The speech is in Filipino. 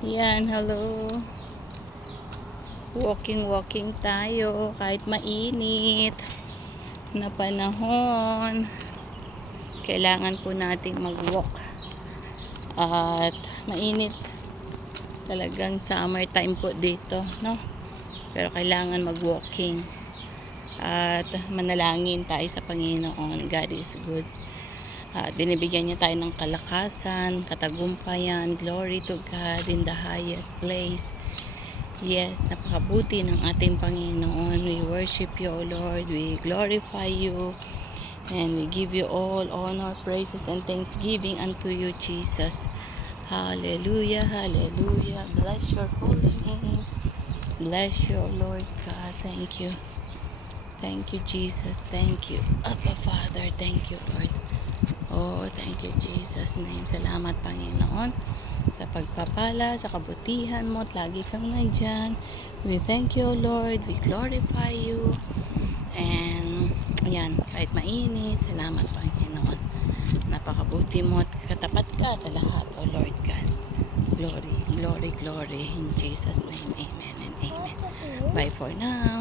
Yan, hello. Walking, walking tayo kahit mainit na panahon. Kailangan po nating mag-walk. At mainit. Talagang summertime po dito, no? Pero kailangan mag-walking. At manalangin tayo sa Panginoon. God is good. At binibigyan niya tayo ng kalakasan, katagumpayan, glory to God in the highest place. Yes, napakabuti ng ating Panginoon. We worship you, O Lord. We glorify you. And we give you all honor, praises, and thanksgiving unto you, Jesus. Hallelujah, hallelujah. Bless your holy name. Bless you, Lord God. Thank you. Thank you, Jesus. Thank you. Abba, Father. Thank you, Lord. Oh, thank you, Jesus name. Salamat, Panginoon, sa pagpapala, sa kabutihan mo, at lagi kang nandyan. We thank you, Lord. We glorify you. And, ayan, kahit mainit, salamat, Panginoon. Napakabuti mo at katapat ka sa lahat, O Lord God. Glory, glory, glory. In Jesus' name, amen and amen. Bye for now.